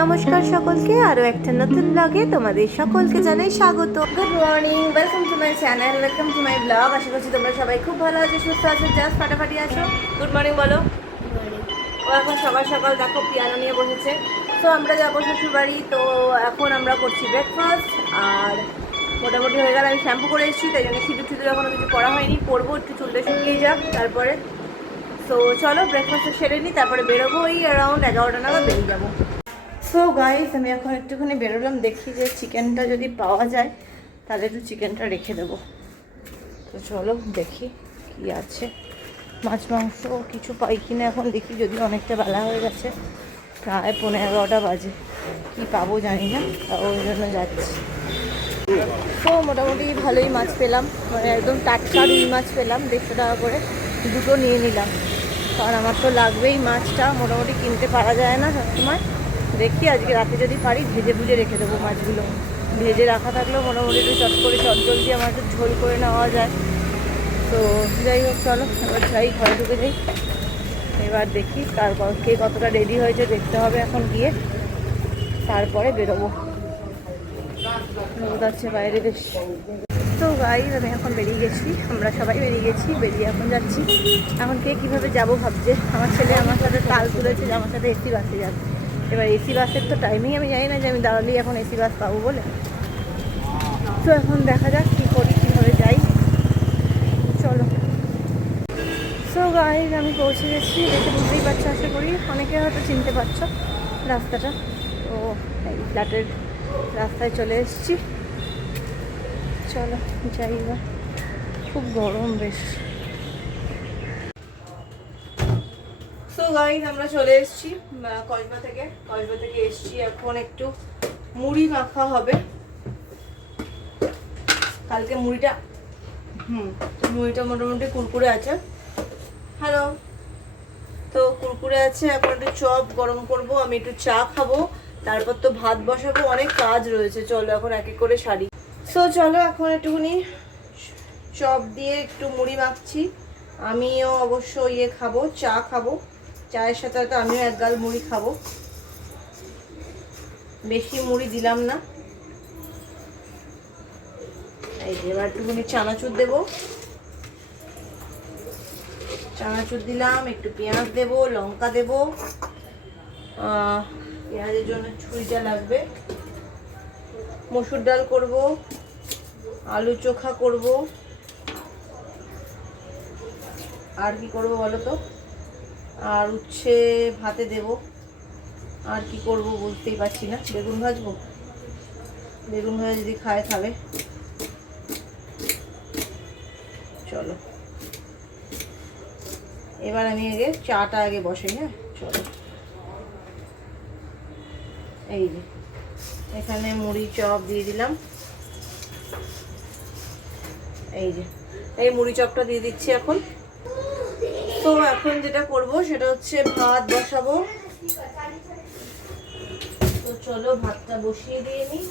নমস্কার সকলকে, আরও একটা নতুন ব্লগে তোমাদের সকলকে জানাই স্বাগত। Good morning, welcome to my channel, welcome to my blog. আশা করছি তোমরা সবাই খুব ভালো আছো, সুস্থ আছো, জাস্ট ফাটাফাটি আছো। গুড মর্নিং বলো। ও এখন সকাল সকাল দেখো পিয়ানো নিয়ে বসেছে। তো আমরা যাবো শ্বশুর বাড়ি, তো এখন আমরা করছি ব্রেকফাস্ট। আর মোটামুটি হয়ে গেল, আমি শ্যাম্পু করে এসেছি, তাই জন্য সিঁদুর এখনো কিছু করা হয়নি, পরবো একটু, চুলটা শুকিয়ে যাক তারপরে। তো চলো ব্রেকফাস্টটা সেরে নিই, তারপরে বেরোবো। ওই অ্যারাউন্ড 11টা নাগাদ বেরিয়ে যাবো। সো গাইস, আমি এখন একটুখানি বেরোলাম, দেখি যে চিকেনটা যদি পাওয়া যায় তাহলে একটু চিকেনটা রেখে দেবো। তো চলো দেখি কি আছে, মাছ মাংস কিছু পাই কিনা এখন দেখি। যদি অনেকটা বেলা হয়ে গেছে, প্রায় 11:30 বাজে, কি পাবো জানি না, ওই জন্য যাচ্ছি। তো মোটামুটি ভালোই মাছ পেলাম, মানে একদম টাটকা রুই মাছ পেলাম, 150 টাকা করে দুটো নিয়ে নিলাম, কারণ আমার তো লাগবেই মাছটা, মোটামুটি কিনতে পারা যায় না সবসময়। দেখি আজকে রাতে যদি পারি ভেজে ভুজে রেখে দেবো মাছগুলো। ভেজে রাখা থাকলেও মোটামুটি একটু চট করে জলদি আমার একটু ঝোল করে নেওয়া যায়। তো যাই হোক, চলো এবার যাই, ঘরে ঢুকে যাই। এবার দেখি তারপর কে কতটা রেডি হয়েছে দেখতে হবে, এখন গিয়ে তারপরে বেরোবো। রোদ আছে বাইরে বেশ। তো গাইস, আমি এখন বেরিয়ে গেছি, আমরা সবাই বেরিয়ে গেছি, বেরিয়ে এখন যাচ্ছি। এখন কে কীভাবে যাবো ভাবছে। আমার ছেলে আমার সাথে তাল তুলেছে যে আমার সাথে এসি বাসে যাবে। এবার এসি বাসের তো টাইমিং আমি জানি না, যে আমি দাঁড়ালেই এখন এসি বাস পাবো বলে। তো এখন দেখা যাক কী করি, কীভাবে যাই, চলো। সো গাইস, আমি পৌঁছে গেছি, দেখে বুঝতেই পারছো, আশা করি অনেকে হয়তো চিনতে পারছো রাস্তাটা। তো এই ফ্ল্যাটের রাস্তায় চলে এসেছি, চলো যাই। এবার খুব গরম বেশ। সো গাইস, আমরা চলে এসেছি কসবা থেকে এসেছি। এখন একটু মুড়ি মাখা হবে, কালকে মুড়িটা মোটামুটি কুরকুরে আছে। হ্যালো, তো কুরকুরে আছে। এখন একটু চপ গরম করব, আমি একটু চা খাবো, তারপর তো ভাত বসাবো, অনেক কাজ রয়েছে। চলো এখন এক এক করে সারি। সো চলো এখন একটুখানি চপ দিয়ে একটু মুড়ি মাখছি। আমিও অবশ্য খাবো, চা খাবো, চায়ের সাথে হয়তো আমিও এক গাল মুড়ি খাবো। বেশি মুড়ি দিলাম না। এই যে এবার একটুখানি চানাচুর দেবো, চানাচুর দিলাম, একটু পেঁয়াজ দেবো, লঙ্কা দেবো, পেঁয়াজের জন্য ছুরিটা লাগবে। মসুর ডাল করব, আলু চোখা করব, আর কি করব বলো তো, আর উচ্ছে ভাতে দেব, আর কি করব বুঝতেই পারছি না। বেগুন ভাজবো, বেগুন ভাজা যদি খায় খাবে। চলো এবার আমি আগে চাটা বসাই। হ্যাঁ চলো। এই যে এখানে মুড়ি চপ দিয়ে দিলাম, এই যে এই মুড়ি চপটা দিয়ে দিচ্ছি এখন। তো এখন যেটা করব সেটা হচ্ছে ভাত বসাবো। তো চলো ভাতটা বসিয়ে দিয়ে নিই।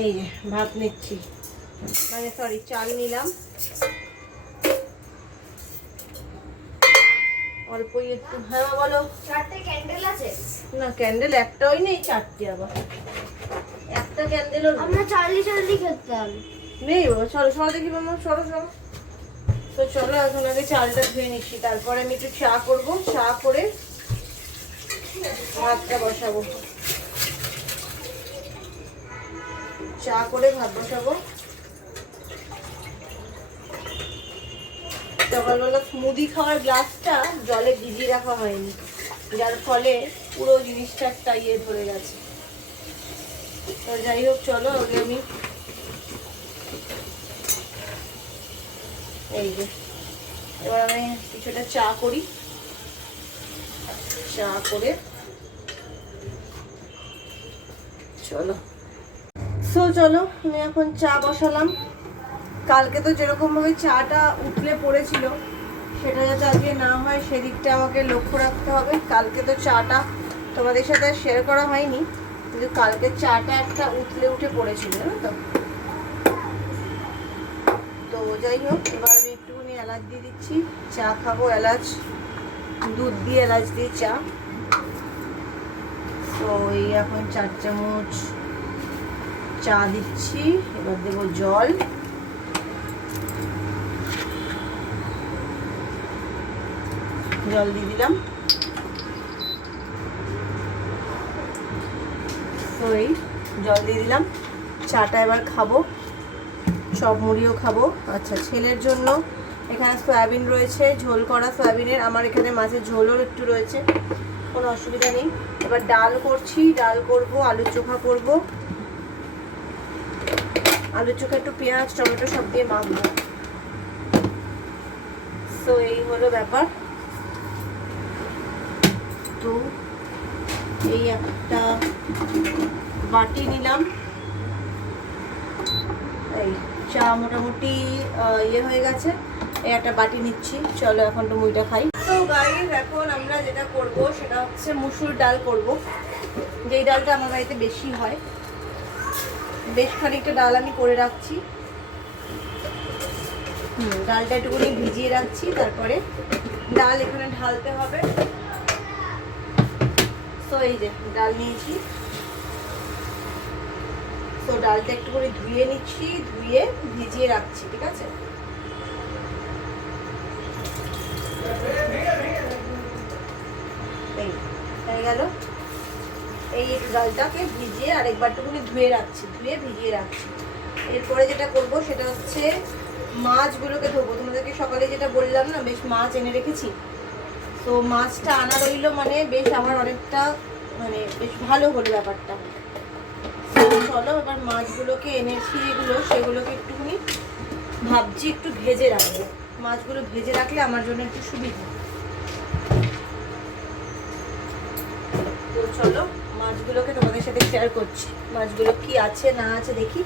এই যে ভাত নিচ্ছি, মানে সরি চাল নিলাম অল্পই একটু। হ্যাঁ বলো। চারটে ক্যান্ডেল আছে? না ক্যান্ডেল একটাই নেই, চারটে। আবার একটা ক্যান্ডেলও আমরা চার্লি খেতাম নেই বাবা। চলো সরো দেখি মামা, সরো। তো চলো এখন আগে চালটা ধুয়ে নিচ্ছি, তারপরে আমি একটু চা করবো, চা করে ভাতটা বসাবো। চা করে ভাত বসাবো। সকালবেলা মুদি খাওয়ার গ্লাসটা জলে ভিজিয়ে রাখা হয়নি, যার ফলে পুরো জিনিসটা একটা ধরে গেছে। তো যাই হোক, চলো আগে আমি এই যে এবার আমি কিছুটা চা করি, চা করে চলো। সো চলো আমি এখন চা বসালাম। কালকে তো যেরকমভাবে চাটা উঠলে পড়েছিল, সেটা যাতে আজকে না হয় সেদিকটা আমাকে লক্ষ্য রাখতে হবে। কালকে তো চাটা তোমাদের সাথে শেয়ার করা হয়নি, কিন্তু কালকে চাটা একটা উঠে পড়েছিল, জানো তো। তো যাই হোক, এবার আমি একটুখানি এলাচ দিয়ে দিচ্ছি, চা খাবো, এলাচ দুধ দিয়ে এলাচ দিয়ে চা। তো এই এখন 4 চামচ চা দিচ্ছি। এবার দেবো জল। জল দিয়ে দিলাম। তো এই জল দিয়ে দিলাম। চাটা এবার খাবো, চপ মুড়িও খাবো। আচ্ছা, ছেলের জন্য এখানে সয়াবিন রয়েছে, ঝোল করা সয়াবিনের। আমার এখানে মাছের ঝোলও একটু রয়েছে, কোনো অসুবিধা নেই। এবার ডাল করছি, ডাল করব, আলুর চোখা করব। আলুর চোখা একটু পেঁয়াজ টমেটো সব দিয়ে মাখবো। তো এই হলো ব্যাপার। তো এই একটা বাটি নিলাম। এই চা মোটামুটি ইয়ে হয়ে গেছে, এই একটা বাটি নিচ্ছি। চলো এখন তো মুড়িটা খাই। তো গাইস, এখন আমরা যেটা করব সেটা হচ্ছে মুসুর ডাল করব। যেই ডালটা আমার বাড়িতে বেশি হয়, বেশ খানিকটা ডাল আমি করে রাখছি। ডালটা একটুখানি ভিজিয়ে রাখছি, তারপরে ডাল এখানে ঢালতে হবে। তো এই যে ডাল নিয়েছি, তো ডালটা একটু করে ধুয়ে নিচ্ছি, ধুয়ে ভিজিয়ে রাখছি, ঠিক আছে। এই হয়ে গেল। এই ডালটাকে ভিজিয়ে আরেকবারটুকুনি ধুয়ে রাখছি, ধুয়ে ভিজিয়ে রাখছি। এরপরে যেটা করব সেটা হচ্ছে মাছগুলোকে ধোবো। তোমাদেরকে সকালে যেটা বললাম না, বেশ মাছ এনে রেখেছি। তো মাছটা আনা রইলো, মানে বেশ আমার অনেকটা মানে বেশ ভালো হলো ব্যাপারটা। চলো এবার মাছগুলোকে এনেছি যেগুলো, সেগুলোকে একটুখানি ভাবছি একটু ভেজে রাখবো। মাছগুলো ভেজে রাখলে আমার জন্য একটু সুবিধা। তো চলো মাছগুলোকে তোমাদের সাথে শেয়ার করছি। মাছগুলো কি আছে না আছে দেখি।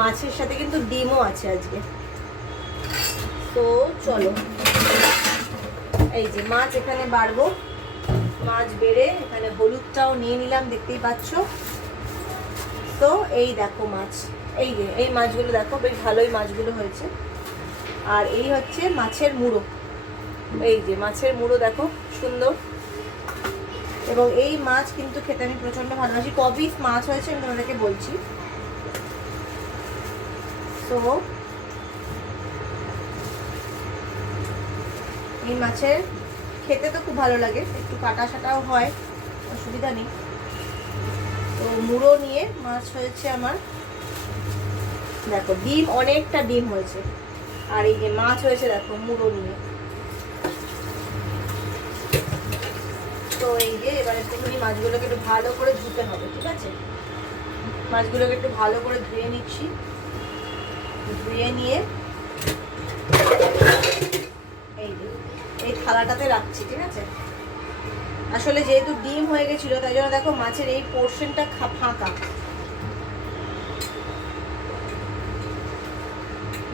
মাছের সাথে কিন্তু ডিমও আছে আজকে। তো চলো, এই যে মাছ এখানে বাড়বো। মাছ বেড়ে এখানে হলুদটাও নিয়ে নিলাম, দেখতেই পাচ্ছ। তো এই দেখো মাছ, এই যে এই মাছগুলো দেখো, বেশ ভালোই মাছগুলো হয়েছে। আর এই হচ্ছে মাছের মুড়ো। এই যে মাছের মুড়ো দেখো, সুন্দর। এবং এই মাছ কিন্তু খেতে আমি প্রচন্ড ভালোবাসি। ক পিস মাছ হয়েছে আমি তোমাদেরকে বলছি। তো এই মাছের খেতে তো খুব ভালো লাগে, একটু কাটা সাটাও হয়, অসুবিধা নেই। তো মুড়ো নিয়ে মাছ হয়েছে আমার। দেখো ডিম, অনেকটা ডিম হয়েছে। আর এই যে মাছ হয়েছে দেখো মুড়ো নিয়ে। তো এই যে এবার একটুখানি মাছগুলোকে একটু ভালো করে ধুতে হবে, ঠিক আছে। মাছগুলোকে একটু ভালো করে ধুয়ে নিচ্ছি। ধুয়ে নিয়ে এই যে এই থালাটাতে রাখছি, ঠিক আছে। আসলে যেহেতু ডিম হয়ে গেছিল, তাই জন্য দেখো মাছের এই পোর্শনটা ফাঁকা।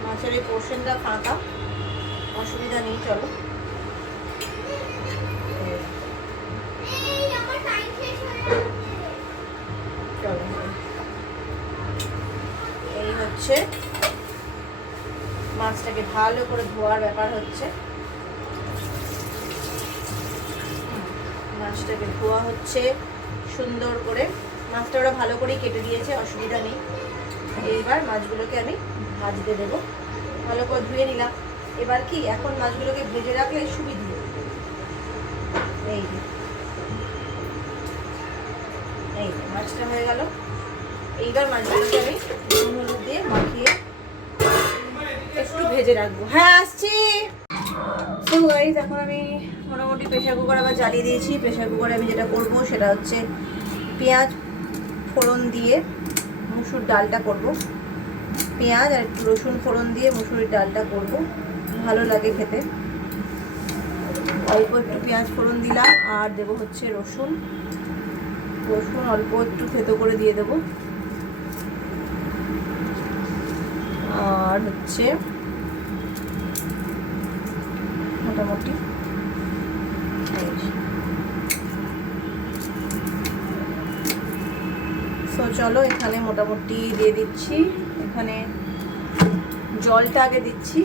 মাছের এই পোর্শনটা ফাঁকা, অসুবিধা নেই। চলো চলো, এই হচ্ছে মাছটাকে ভালো করে ধোয়ার ব্যাপার হচ্ছে। মাছটাকে ধোয়া হচ্ছে সুন্দর করে। মাছটা ওরা ভালো করেই কেটে দিয়েছে, অসুবিধা নেই। এইবার মাছগুলোকে আমি ভাজতে দেবো। ভালো করে ধুয়ে নিলাম। এবার কি এখন মাছগুলোকে ভেজে রাখলে সুবিধে। এই এই মাছটা হয়ে গেল। এইবার মাছগুলোকে আমি নুন হলুদ দিয়ে মাখিয়ে একটু ভেজে রাখবো। হ্যাঁ আসছি। তো গাইস, এখন আমি মোটামুটি প্রেশার কুকার আবার জ্বালিয়ে দিয়েছি। প্রেশার কুকারে আমি যেটা করব সেটা হচ্ছে পেঁয়াজ ফোড়ন দিয়ে মুসুর ডালটা করব। পেঁয়াজ আর একটু রসুন ফোড়ন দিয়ে মুসুরির ডালটা করব, ভালো লাগে খেতে। অল্প একটু পেঁয়াজ ফোড়ন দিলাম, আর দেবো হচ্ছে রসুন। রসুন অল্প একটু থেতো করে দিয়ে দেবো। আর হচ্ছে মোটামুটি চলো এখানে মোটামুটি দিয়ে দিচ্ছি। এখানে জলটা আগে দিচ্ছি।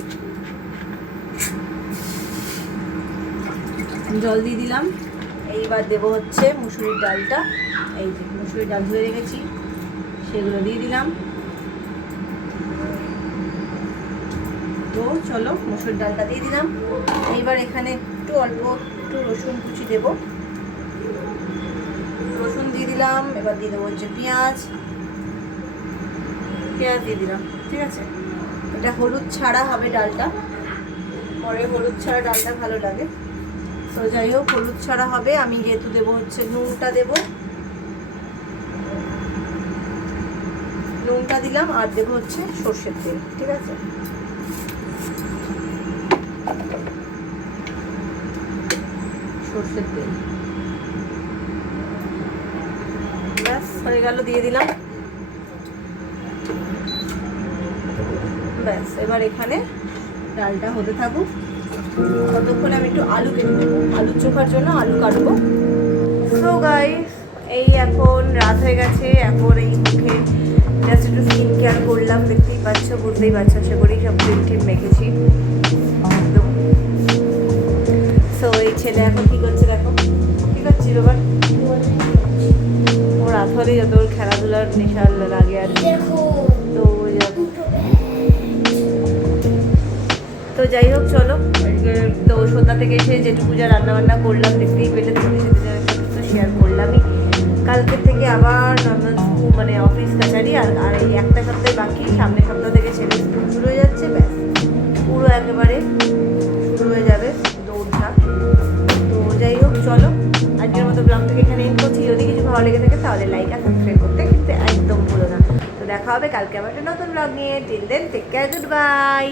জল দিয়ে দিলাম। এইবার দেবো হচ্ছে মুসুরির ডালটা। এই যে মুসুরির ডাল ধুয়ে রেখেছি, সেগুলো দিয়ে দিলাম। তো চলো মুসুর ডালটা দিয়ে দিলাম। এইবার এখানে একটু অল্প একটু রসুন কুচি দেবো, রসুন দিয়ে দিলাম। এবার দিয়ে দেবো হচ্ছে পেঁয়াজ দিয়ে দিলাম, ঠিক আছে। এটা হলুদ ছাড়া হবে ডালটা, পরে হলুদ ছাড়া ডালটা ভালো লাগে। তো যাই হোক হলুদ ছাড়া হবে। আমি যেহেতু দেবো হচ্ছে নুনটা দেবো, নুনটা দিলাম। আর দেবো হচ্ছে সর্ষের তেল, ঠিক আছে। সর্ষের তেল ব্যাস হয়ে গেল, দিয়ে দিলাম। ব্যাস এবার এখানে ডালটা হতে থাকুক, ততক্ষণে আমি একটু আলু কেটে নেবো। আলু চোখার জন্য আলু কাটবো। সো গাইস, এই এখন রাত হয়ে গেছে। এখন এই মুখে জাস্ট একটু স্কিন কেয়ার করলাম, দেখতেই পাচ্ছ, বুঝতেই পারছো, সে করেই সব ক্রিম টিম মেখেছি একদম। সো এই ছেলে এখন কী করছে দেখো, কী করছি বাবা? ও রাত হলেই যত ওর খেলাধুলার নেশা লাগে আর কি। দেখো তো তো যাই হোক চলো, তো সন্ধ্যা থেকে এসে যেটুকু যা রান্নাবান্না করলাম দেখতেই পেলে, তোমাদের সাথে সমস্ত শেয়ার করলামই। কালকে থেকে আবার নর্মাল মানে অফিস কাছারি, আর এই একটা সপ্তাহে বাকি, সামনের সপ্তাহ থেকে ছেলে স্কুল শুরু হয়ে যাচ্ছে। ব্যাস পুরো একেবারে শুরু হয়ে যাবে দৌড়ঝাঁপ। তো যাই হোক চলো, আজকের মতো ব্লগটাকে এখানে এন্ড করছি। যদি কিছু ভালো লেগে থাকে তাহলে লাইক আর সাবস্ক্রাইব করতে কিন্তু একদম ভুলো না। তো দেখা হবে কালকে আবার একটা নতুন ব্লগ নিয়ে। Till then take care, good by.